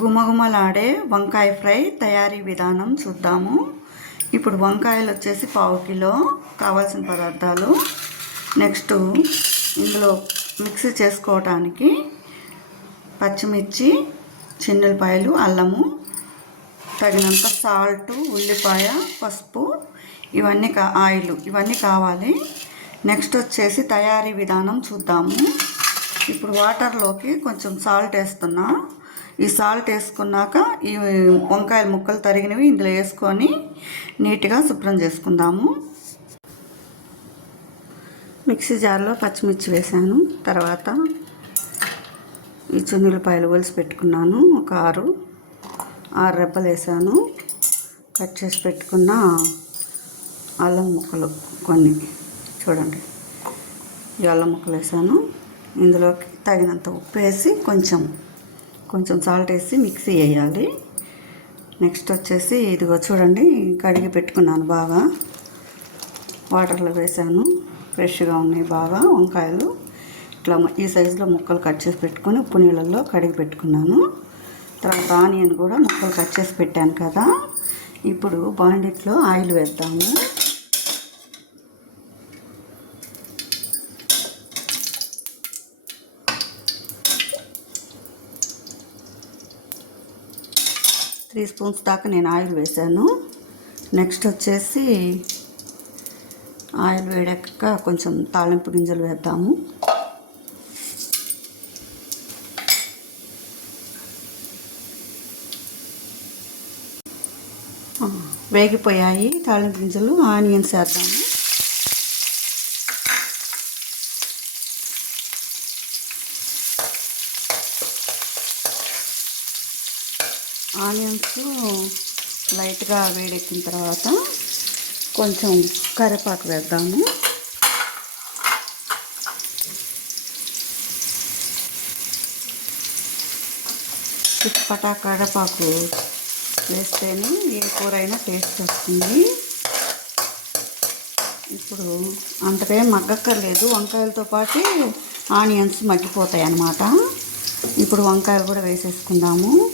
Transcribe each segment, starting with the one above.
గుమగుమలాడే వంకాయ ఫ్రై తయారీ విధానం చూద్దాము. ఇప్పుడు వంకాయలు వచ్చేసి పావు కిలో కావాల్సిన పదార్థాలు. నెక్స్ట్ ఇందులో మిక్సీ చేసుకోవటానికి పచ్చిమిర్చి చిన్నులపాయలు అల్లము తగినంత సాల్ట్ ఉల్లిపాయ పసుపు ఇవన్నీ కా ఆయిల్ ఇవన్నీ కావాలి. నెక్స్ట్ వచ్చేసి తయారీ విధానం చూద్దాము. ఇప్పుడు వాటర్లోకి కొంచెం సాల్ట్ వేస్తున్నా. ఈ సాల్ట్ వేసుకున్నాక ఈ వంకాయల ముక్కలు తరిగినవి ఇందులో వేసుకొని నీట్గా శుభ్రం చేసుకుందాము. మిక్సీ జార్లో పచ్చిమిర్చి వేసాను. తర్వాత ఈ చున్నులపాయలు ఒలిసి పెట్టుకున్నాను. ఒక ఆరు ఆరు రెబ్బలు వేసాను. కట్ చేసి పెట్టుకున్న అల్లం ముక్కలు కొన్ని చూడండి. ఈ అల్లం ముక్కలు వేసాను. ఇందులోకి తగినంత ఉప్పు వేసి కొంచెం కొంచెం సాల్ట్ వేసి మిక్సీ వేయాలి నెక్స్ట్ వచ్చేసి ఇదిగో చూడండి కడిగి పెట్టుకున్నాను బాగా. వాటర్లో వేసాను. ఫ్రెష్గా ఉన్నాయి బాగా వంకాయలు. ఇట్లా ఈ సైజులో ముక్కలు కట్ చేసి పెట్టుకొని ఉప్పు నీళ్ళల్లో కడిగి పెట్టుకున్నాను. తర్వాత ఆనియన్ కూడా ముక్కలు కట్ చేసి పెట్టాను కదా. ఇప్పుడు బాండిట్లో ఆయిల్ వేద్దాము. త్రీ స్పూన్స్ దాకా నేను ఆయిల్ వేసాను. నెక్స్ట్ వచ్చేసి ఆయిల్ వేడాక కొంచెం తాళింపు గింజలు వేద్దాము. వేగిపోయాయి తాళింపు గింజలు ఆనియన్స్ వేద్దాము. ఆనియన్స్ లైట్గా వేడెక్కిన తర్వాత కొంచెం కరివేపాకు వేద్దాము. చిట్పటా కరివేపాకు వేస్తేనే ఏ కూర అయినా టేస్ట్ వస్తుంది. ఇప్పుడు అంతగా మగ్గక్కర్లేదు. వంకాయలతో పాటు ఆనియన్స్ మగ్గిపోతాయి అన్నమాట ఇప్పుడు వంకాయలు కూడా వేసేసుకుందాము.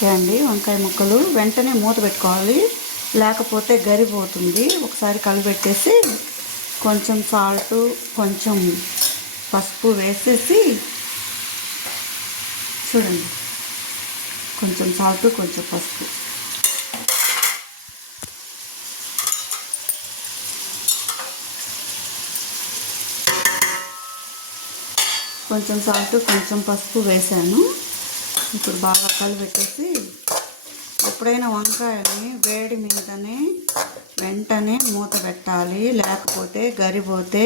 ఓకే అండి. వంకాయ ముక్కలు వెంటనే మూత పెట్టుకోవాలి. లేకపోతే గరిపోతుంది ఒకసారి కలిపెట్టేసి కొంచెం సాల్ట్ కొంచెం పసుపు వేసేసి చూడండి. కొంచెం సాల్ట్ కొంచెం పసుపు. కొంచెం సాల్ట్ కొంచెం పసుపు వేసాను. ఇప్పుడు బాగా కలిపెట్టేసి ఎప్పుడైనా వంకాయని వేడి మీదనే వెంటనే మూత పెట్టాలి. లేకపోతే గరిపోతే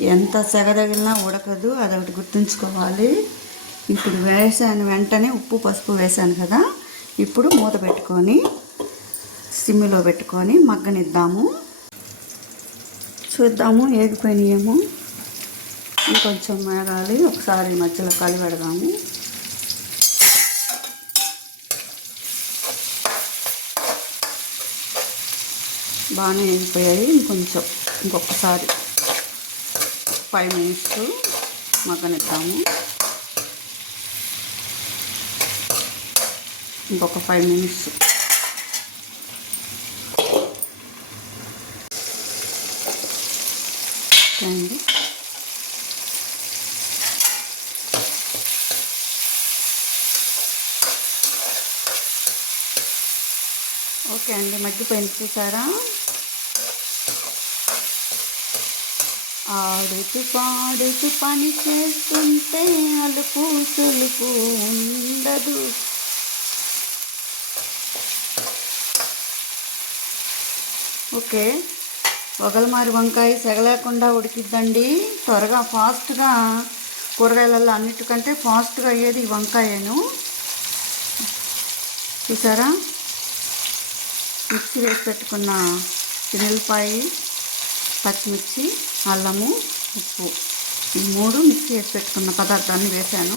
ఎంత సెగదగిలినా ఉడకదు. అదొకటి గుర్తుంచుకోవాలి. ఇప్పుడు వేసాను వెంటనే ఉప్పు పసుపు వేసాను కదా. ఇప్పుడు మూత పెట్టుకొని సిమ్లో పెట్టుకొని మగ్గనిద్దాము. చూద్దాము ఏగిపోయినాయేమో. ఇంకొంచెం మేగాలి. ఒకసారి మధ్యలో కలిపెడదాము. బాగానే అయిపోయాయి. ఇంకొంచెం ఇంకొకసారి ఫైవ్ మినిట్స్ మగ్గనిద్దాము. ఇంకొక ఫైవ్ మినిట్స్. ఓకే అండి ఓకే అండి మగ్గిపోయింది చూసారా? ఆడుతూ పాడుతూ పని చేస్తుంటే అలుపు సులుపు ఉండదు. ఓకే ఒకలమారి వంకాయ సెగలేకుండా ఉడికిద్దండి. త్వరగా ఫాస్ట్గా కూరగాయలలో అన్నిటికంటే ఫాస్ట్గా అయ్యేది ఈ వంకాయను. చూసారా? మిక్సీ వేసి పెట్టుకున్న చిన్నపాయ పచ్చిమిర్చి అల్లము ఉప్పు. ఈ మూడు మిక్స్ చేసి పెట్టుకున్న పదార్థాన్ని వేసాను.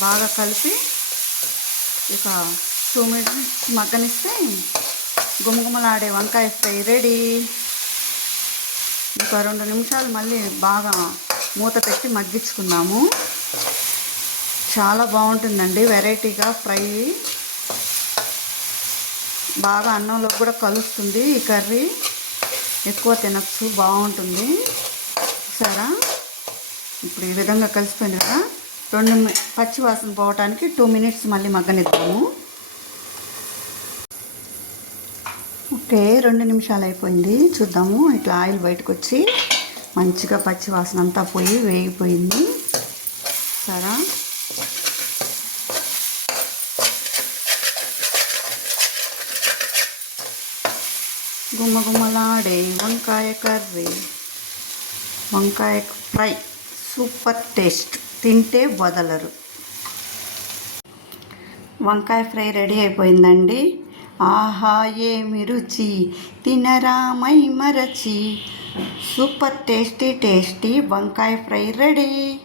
బాగా కలిపి ఇక టూ మినిట్స్ మగ్గనిస్తే గుమగుమలాడే వంకాయ ఫ్రై రెడీ. ఒక రెండు నిమిషాలు మళ్ళీ బాగా మూత పెట్టి మగ్గించుకుందాము. చాలా బాగుంటుందండి వెరైటీగా ఫ్రై. బాగా అన్నంలో కూడా కలుస్తుంది ఈ కర్రీ. ఎక్కువ తినచ్చు బాగుంటుంది. సరా ఇప్పుడు ఈ విధంగా కలిసిపోయింది కదా? రెండు మి- పచ్చి వాసన పోవటానికి టూ మినిట్స్ మళ్ళీ మగ్గనిద్దాము. ఓకే రెండు నిమిషాలు అయిపోయింది. చూద్దాము ఇట్లా ఆయిల్ బయటకు వచ్చి మంచిగా పచ్చి వాసన అంతా పోయి వేగిపోయింది. సరే గుమగుమలాడే వంకాయ కర్రీ. వంకాయ ఫ్రై సూపర్ టేస్ట్. తింటే వదలరు. వంకాయ ఫ్రై రెడీ అయిపోయిందండి. ఆహా ఏమి రుచి. తినరా మై మరచి సూపర్ టేస్టీ టేస్టీ వంకాయ ఫ్రై రెడీ.